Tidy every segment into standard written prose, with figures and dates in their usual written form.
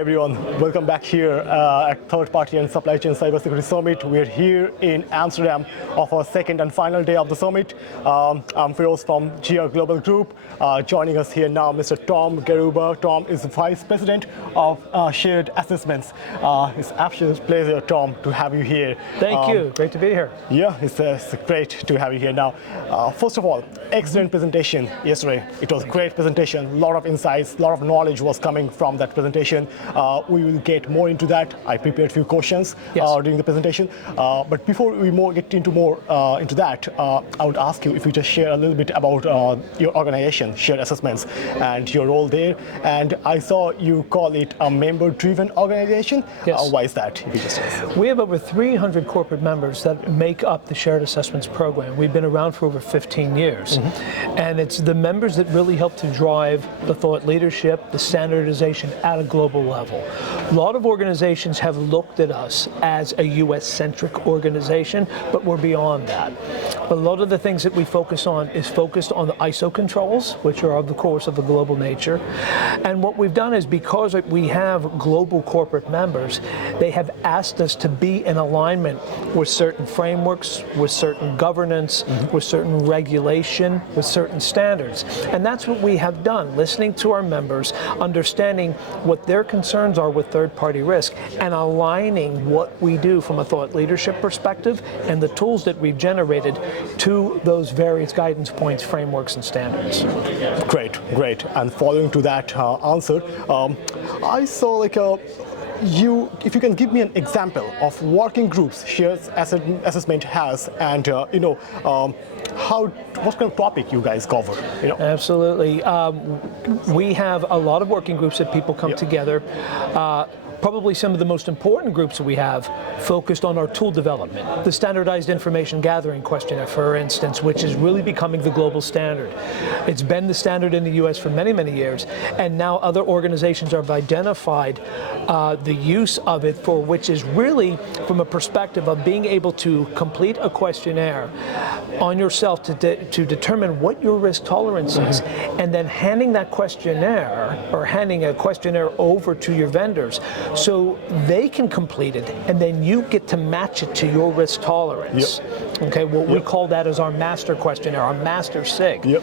everyone, welcome back here at Third Party and Supply Chain Cybersecurity Summit. We're here in Amsterdam of our second and final day of the summit. I'm Feroz from GR Global Group. Joining us here now, Mr. Tom Garrubba. Tom is the Vice President of Shared Assessments. It's absolute pleasure, Tom, to have you here. Thank you, great to be here. Yeah, it's great to have you here now. First of all, excellent presentation yesterday. It was a great presentation, a lot of insights, a lot of knowledge was coming from that presentation. We will get more into that. I prepared a few questions during the presentation. But before we get into that, I would ask you if you just share a little bit about your organization, Shared Assessments, and your role there. And I saw you call it a member-driven organization. Yes. Why is that? If you just We have over 300 corporate members that make up the Shared Assessments program. We've been around for over 15 years. And it's the members that really help to drive the thought leadership, the standardization at a global level. A lot of organizations have looked at us as a US-centric organization, but we're beyond that. A lot of the things that we focus on is focused on the ISO controls, which are of the course of a global nature. And what we've done is, because we have global corporate members, they have asked us to be in alignment with certain frameworks, with certain governance, with certain regulation, with certain standards. And that's what we have done, listening to our members, understanding what their concerns are with third-party risk, and aligning what we do from a thought leadership perspective and the tools that we've generated to those various guidance points, frameworks, and standards. Great. And following to that answer, I saw if you can give me an example of working groups Shared Assessment has, and what kind of topic you guys cover? Absolutely. We have a lot of working groups that people come together. Probably some of the most important groups that we have focused on our tool development. The standardized information gathering questionnaire, for instance, which is really becoming the global standard. It's been the standard in the US for many, many years, and now other organizations have identified the use of it, for which is really from a perspective of being able to complete a questionnaire on yourself to determine what your risk tolerance is, and then handing that questionnaire, or handing a questionnaire over to your vendors so they can complete it, and then you get to match it to your risk tolerance. Okay, what we call that as our master questionnaire, our master SIG.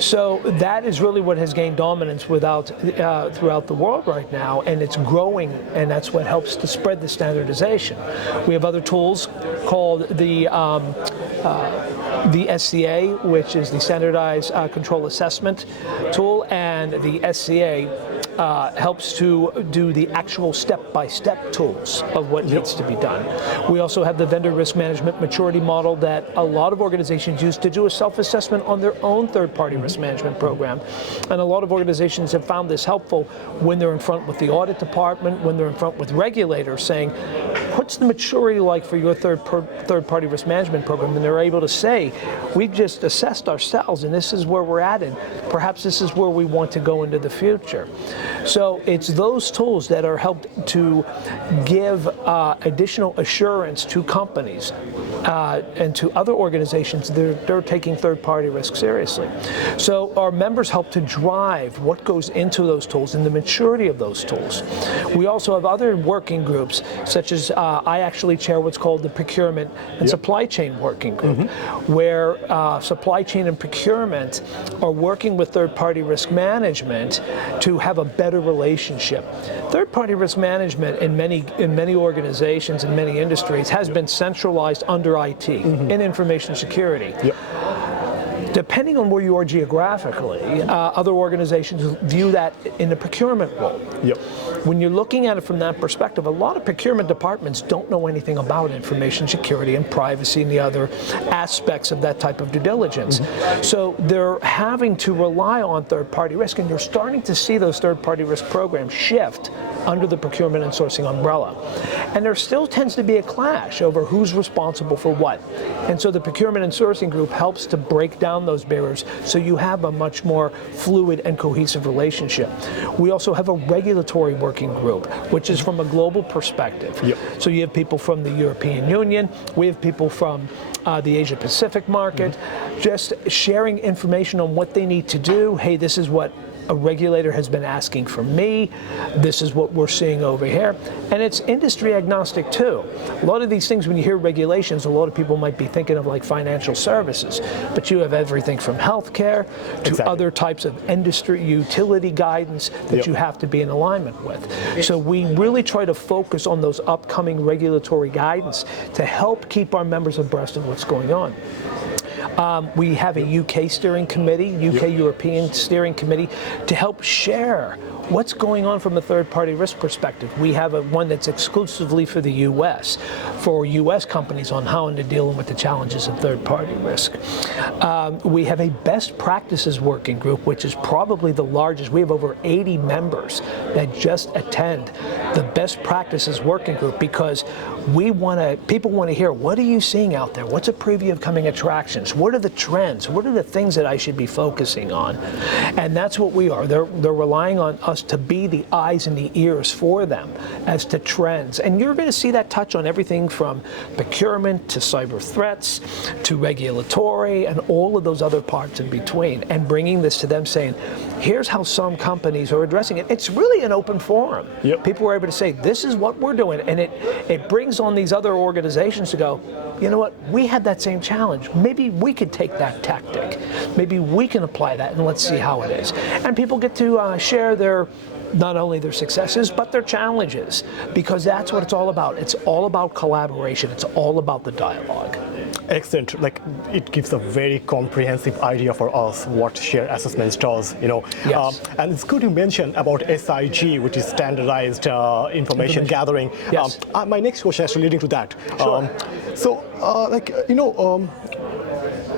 So that is really what has gained dominance throughout the world right now, and it's growing, and that's what helps to spread the standardization. We have other tools called the SCA, which is the Standardized Control Assessment tool, and the SCA helps to do the actual step-by-step tools of what needs to be done. We also have the vendor risk management maturity model that a lot of organizations use to do a self-assessment on their own third-party risk management program. And a lot of organizations have found this helpful when they're in front with the audit department, when they're in front with regulators, saying, what's the maturity like for your third-party risk management program? And they're able to say, we've just assessed ourselves, and this is where we're at, and perhaps this is where we want to go into the future. So it's those tools that are helped to give additional assurance to companies and to other organizations that are taking third-party risk seriously. So our members help to drive what goes into those tools and the maturity of those tools. We also have other working groups, such as I actually chair what's called the Procurement and Supply Chain Working Group, where supply chain and procurement are working with third-party risk management to have a better relationship. Third-party risk management in many organizations, in many industries, has been centralized under IT in information security. Depending on where you are geographically, other organizations view that in the procurement role. When you're looking at it from that perspective, a lot of procurement departments don't know anything about information security and privacy and the other aspects of that type of due diligence. So they're having to rely on third-party risk, and you're starting to see those third-party risk programs shift under the procurement and sourcing umbrella. And there still tends to be a clash over who's responsible for what. And so the procurement and sourcing group helps to break down those barriers so you have a much more fluid and cohesive relationship. We also have a regulatory working group, which is from a global perspective. So you have people from the European Union, we have people from the Asia Pacific market, just sharing information on what they need to do. Hey, this is what a regulator has been asking from me. This is what we're seeing over here. And it's industry agnostic too. A lot of these things, when you hear regulations, a lot of people might be thinking of like financial services, but you have everything from healthcare to other types of industry utility guidance that you have to be in alignment with. So we really try to focus on those upcoming regulatory guidance to help keep our members abreast of what's going on. We have a UK steering committee, UK European steering committee, to help share what's going on from a third-party risk perspective. We have one that's exclusively for the US, for US companies on how to deal with the challenges of third-party risk. We have a best practices working group, which is probably the largest. We have over 80 members that just attend the best practices working group, because people want to hear, what are you seeing out there? What's a preview of coming attractions? What are the trends? What are the things that I should be focusing on? And that's what we are. They're relying on us to be the eyes and the ears for them as to trends. And you're going to see that touch on everything from procurement to cyber threats to regulatory and all of those other parts in between, and bringing this to them saying, here's how some companies are addressing it. It's really an open forum. People are able to say, this is what we're doing. And it brings on these other organizations to go, you know what, we had that same challenge. Maybe we could take that tactic. Maybe we can apply that, and let's see how it is. And people get to share not only their successes, but their challenges, because that's what it's all about. It's all about collaboration. It's all about the dialogue. Excellent. Like, it gives a very comprehensive idea for us what shared assessments does, you know. Yes. And it's good you mentioned about SIG, which is standardized information gathering. Yes. My next question is relating to that. Sure.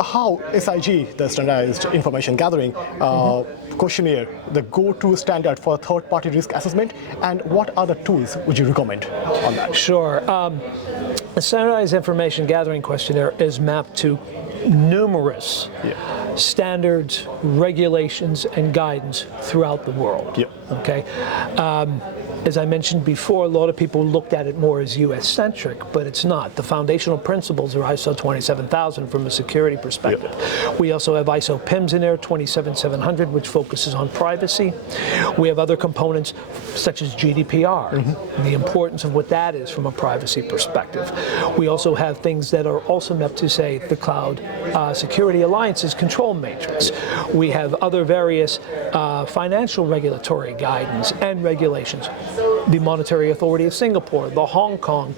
How SIG, the standardized information gathering questionnaire, the go-to standard for third-party risk assessment, and what other tools would you recommend on that? Sure. The standardized information gathering questionnaire is mapped to numerous standards, regulations, and guidance throughout the world. Okay. As I mentioned before, a lot of people looked at it more as US-centric, but it's not. The foundational principles are ISO 27000 from a security perspective. We also have ISO PIMS in there, 27700, which focuses on privacy. We have other components such as GDPR, and the importance of what that is from a privacy perspective. We also have things that are also mapped to, say, the Cloud Security Alliance's control matrix. We have other various financial regulatory guidance and regulations. The Monetary Authority of Singapore, the Hong Kong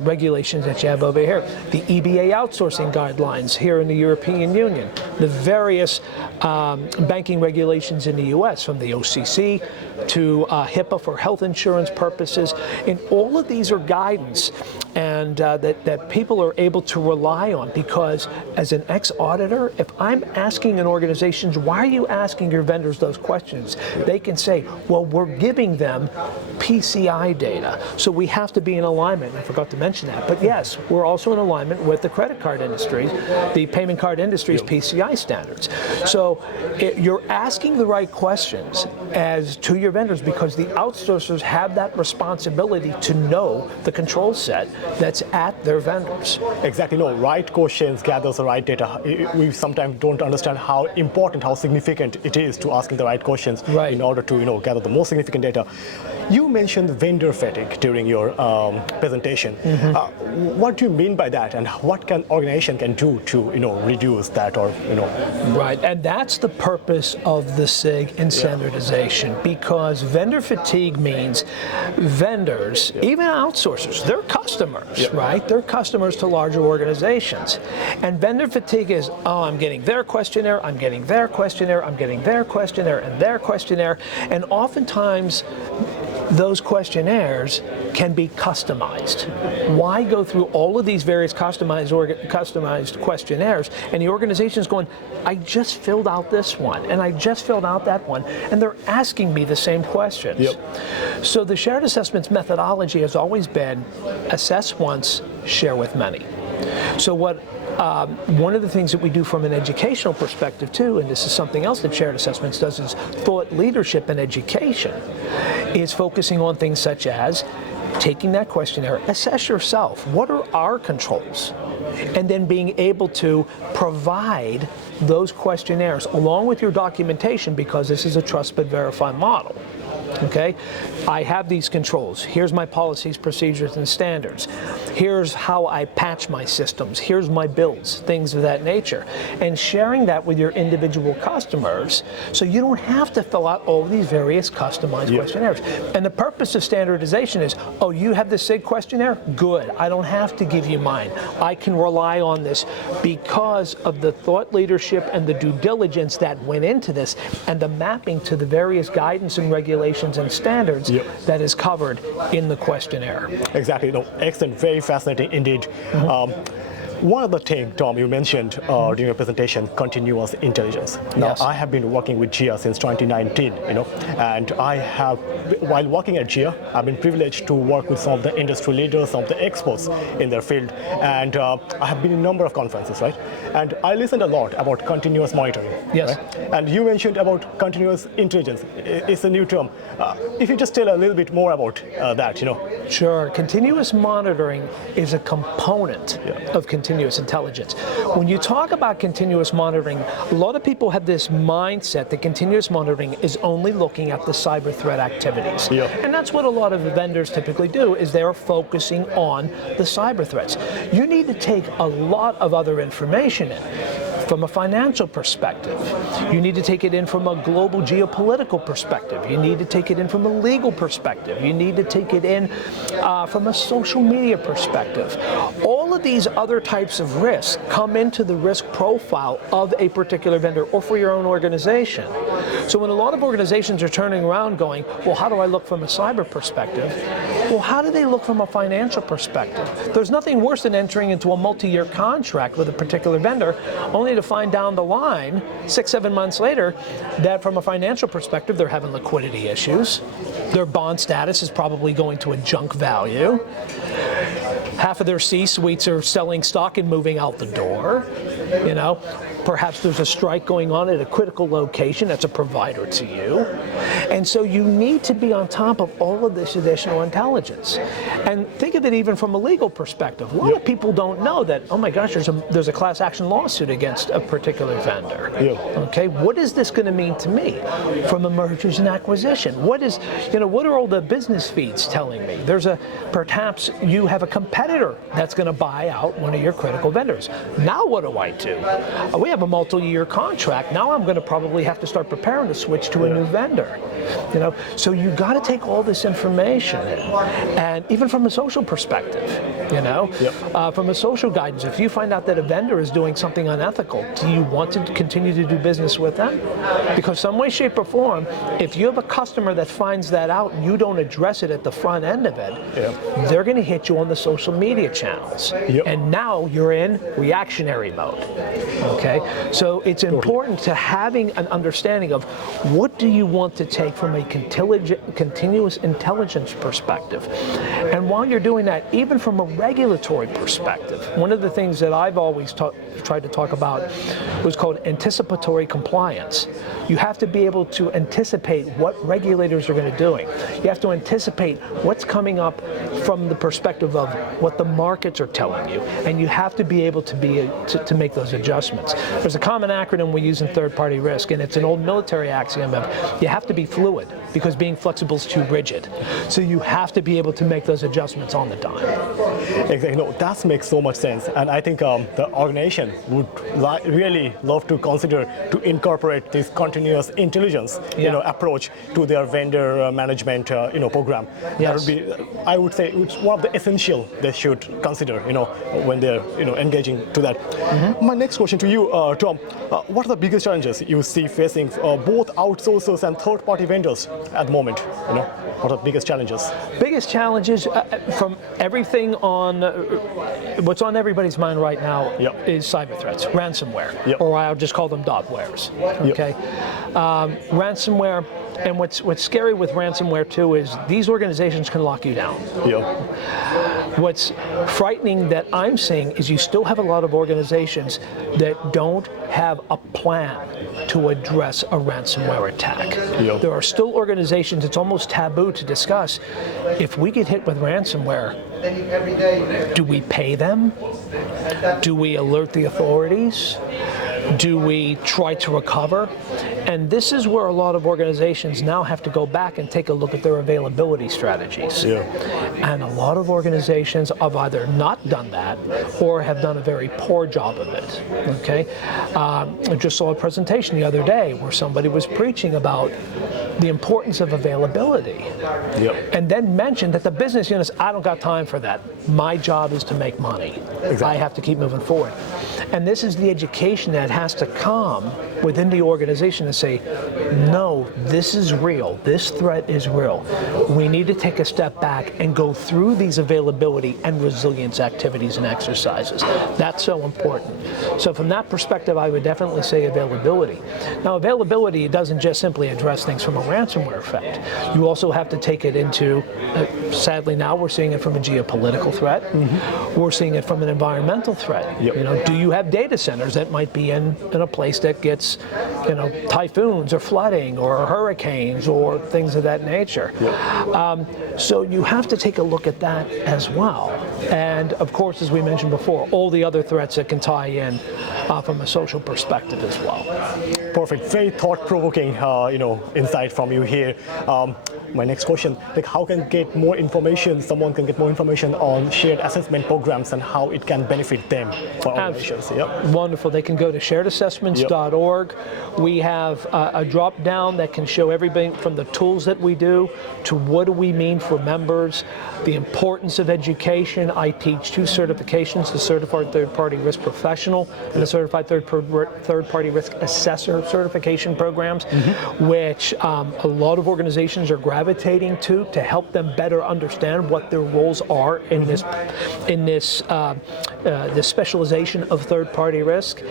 regulations that you have over here, the EBA outsourcing guidelines here in the European Union, the various banking regulations in the US, from the OCC to HIPAA for health insurance purposes. And all of these are guidance and that people are able to rely on, because as an ex-auditor, if I'm asking an organization, why are you asking your vendors those questions? They can say, well, we're giving them PCI data. So we have to be in alignment. I forgot to mention that. But yes, we're also in alignment with the credit card industry, the payment card industry's PCI standards. So you're asking the right questions as to your vendors, because the outsourcers have that responsibility to know the control set that's at their vendors. Exactly. No, right questions gathers the right data. We sometimes don't understand how important, how significant it is to asking the right questions in order to gather the most significant data. You mentioned vendor fatigue during your presentation. What do you mean by that, and what can organization can do to reduce that, or Right, and that's the purpose of the SIG and standardization, because vendor fatigue means vendors, even outsourcers, they're customers, right? They're customers to larger organizations, and vendor fatigue is, oh, I'm getting their questionnaire, I'm getting their questionnaire, I'm getting their questionnaire, and their questionnaire, and oftentimes those questionnaires can be customized. Why go through all of these various customized questionnaires, and the organization's going, I just filled out this one, and I just filled out that one, and they're asking me the same questions. So the shared assessments methodology has always been assess once, share with many. So one of the things that we do from an educational perspective too, and this is something else that shared assessments does, is thought leadership and education, is focusing on things such as taking that questionnaire, assess yourself, what are our controls, and then being able to provide those questionnaires along with your documentation, because this is a trust but verify model. Okay, I have these controls. Here's my policies, procedures, and standards. Here's how I patch my systems. Here's my builds, things of that nature. And sharing that with your individual customers so you don't have to fill out all these various customized questionnaires. And the purpose of standardization is, oh, you have this SIG questionnaire? Good. I don't have to give you mine. I can rely on this because of the thought leadership and the due diligence that went into this and the mapping to the various guidance and regulations and standards that is covered in the questionnaire. Exactly. No, excellent. Very fascinating indeed. One other thing, Tom, you mentioned during your presentation, continuous intelligence. Now, I have been working with GIA since 2019, and I have, while working at GIA, I've been privileged to work with some of the industry leaders, some of the experts in their field, and I have been in a number of conferences, right? And I listened a lot about continuous monitoring. Yes. Right? And you mentioned about continuous intelligence. It's a new term. If you just tell a little bit more about that, Sure. Continuous monitoring is a component of continuous intelligence. When you talk about continuous monitoring, a lot of people have this mindset that continuous monitoring is only looking at the cyber threat activities. And that's what a lot of vendors typically do, is they're focusing on the cyber threats. You need to take a lot of other information in. From a financial perspective, you need to take it in from a global geopolitical perspective. You need to take it in from a legal perspective. You need to take it in from a social media perspective. All of these other types of risks come into the risk profile of a particular vendor or for your own organization. So when a lot of organizations are turning around going, well, how do I look from a cyber perspective? Well, how do they look from a financial perspective? There's nothing worse than entering into a multi-year contract with a particular vendor only to find down the line, 6-7 months later, that from a financial perspective, they're having liquidity issues. Their bond status is probably going to a junk value. Half of their C-suites are selling stock and moving out the door. Perhaps there's a strike going on at a critical location that's a provider to you. And so you need to be on top of all of this additional intelligence. And think of it even from a legal perspective. A lot of people don't know that, oh my gosh, there's a class action lawsuit against a particular vendor. Okay, what is this going to mean to me from a mergers and acquisition? What are all the business feeds telling me? Perhaps you have a competitor that's going to buy out one of your critical vendors. Now what do I do? We have a multi-year contract. Now I'm going to probably have to start preparing to switch to a new vendor. So you got to take all this information in. And even from a social perspective, from a social guidance, if you find out that a vendor is doing something unethical, do you want to continue to do business with them? Because some way, shape, or form, if you have a customer that finds that out and you don't address it at the front end of it, they're going to hit you on the social media channels. And now you're in reactionary mode. Okay, so it's important to having an understanding of what do you want to take from a continuous intelligence perspective. And while you're doing that, even from a regulatory perspective, one of the things that I've always tried to talk about was called anticipatory compliance. You have to be able to anticipate what regulators are going to do. You have to anticipate what's coming up from the perspective of what the markets are telling you, and you have to be able to make those adjustments. There's a common acronym we use in third-party risk, and it's an old military axiom of you have to be fluid because being flexible is too rigid. So you have to be able to make those adjustments on the dime. Exactly. No, that makes so much sense, and I think the organization would really love to consider to incorporate this continuous intelligence, approach to their vendor management, program. That would be, I would say, it's one of the essential they should consider, when they're, engaging to that. My next question to you, Tom, what are the biggest challenges you see facing both outsourcers and third-party vendors at the moment? What are the biggest challenges? Biggest challenges from everything on what's on everybody's mind right now is cyber threats, ransomware, or I'll just call them dotwares. Okay, ransomware. And what's scary with ransomware too is these organizations can lock you down. What's frightening that I'm seeing is you still have a lot of organizations that don't have a plan to address a ransomware attack. There are still organizations, it's almost taboo to discuss, if we get hit with ransomware, do we pay them? Do we alert the authorities? Do we try to recover? And this is where a lot of organizations now have to go back and take a look at their availability strategies. Yeah. And a lot of organizations have either not done that or have done a very poor job of it. Okay, I just saw a presentation the other day where somebody was preaching about the importance of availability, and then mentioned that the business units, I don't got time for that. My job is to make money. Exactly. I have to keep moving forward. And this is the education that has to come within the organization to say, no, this is real. This threat is real. We need to take a step back and go through these availability and resilience activities and exercises. That's so important. So from that perspective, I would definitely say availability. Now, availability doesn't just simply address things from a ransomware effect. You also have to take it into, sadly now we're seeing it from a geopolitical threat. We're seeing it from an environmental threat. You know, do you have data centers that might be in a place that gets, you know, typhoons or flooding or hurricanes or things of that nature? So you have to take a look at that as well. And of course, as we mentioned before, all the other threats that can tie in from a social perspective as well. Perfect. Very thought-provoking, insight from you here. My next question, like how can get more information, someone can get more information on shared assessment programs and how it can benefit them for organizations? Wonderful. They can go to sharedassessments.org. We have a drop-down that can show everything from the tools that we do to what do we mean for members, the importance of education. I teach 2 certifications, the Certified Third-Party Risk Professional and the Certified Third-Party Risk Assessor certification programs, which a lot of organizations are gravitating to help them better understand what their roles are in this specialization of third-party risk.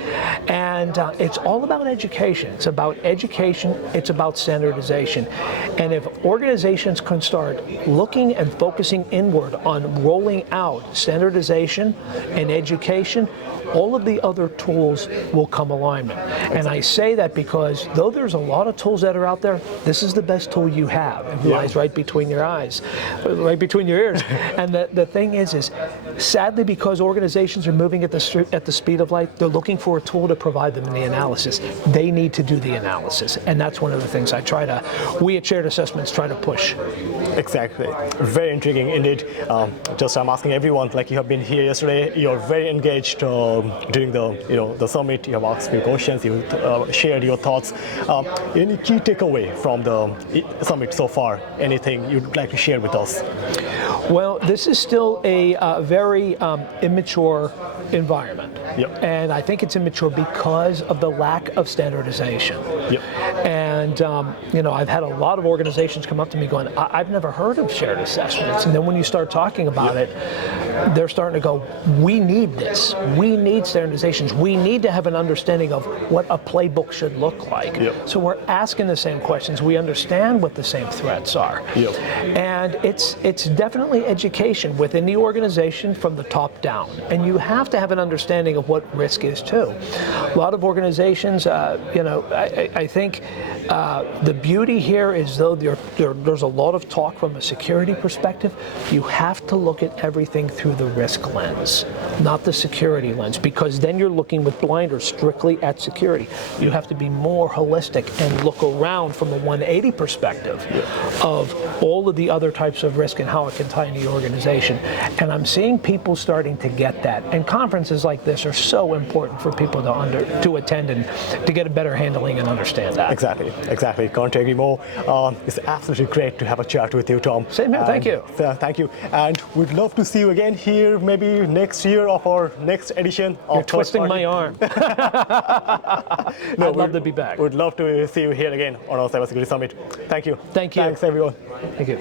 And it's all about education. It's about education. It's about standardization. And if organizations can start looking and focusing inward on rolling out standardization and education, all of the other tools will come alignment. And I say that because though there's a lot of tools that are out there, this is the best tool you have. It lies right between your eyes, right between your ears. And the thing is sadly, because organizations are moving at the speed of light, they're looking for a tool to provide them in the analysis. They need to do the analysis. And that's one of the things we at Shared Assessments try to push. Exactly. Very intriguing indeed. I'm asking everyone, like you have been here yesterday, you're very engaged during the summit. You have asked me questions, you shared your thoughts. Any key takeaway from the summit so far? Anything you'd like to share with us? Well, this is still a very immature environment. And I think it's immature because of the lack of standardization. And I've had a lot of organizations come up to me going, I've never heard of shared assessments. And then when you start talking about it, they're starting to go, we need this. We need standardizations. We need to have an understanding of what a playbook should look like. So we're asking the same questions. We understand what the same threats are. And it's definitely education within the organization from the top down. And you have to have an understanding of what risk is too. A lot of organizations, I think the beauty here is though there's a lot of talk from a security perspective, you have to look at everything through the risk lens, not the security lens, because then you're looking with blinders strictly at security. You have to be more holistic and look around from a 180 perspective of all of the other types of risk and how it can tie into the organization. And I'm seeing people starting to get that. And conferences like this are so important for people to attend and to get a better handling and understand that. Exactly. Can't agree more. It's absolutely great to have a chat with you, Tom. Same here. Thank you. Thank you. And we'd love to see you again here, maybe next year of our next edition. You're twisting my arm. I'd love to be back. We'd love to see you here again on our Cybersecurity Summit. Thank you. Thank you. Thanks, everyone. Thank you.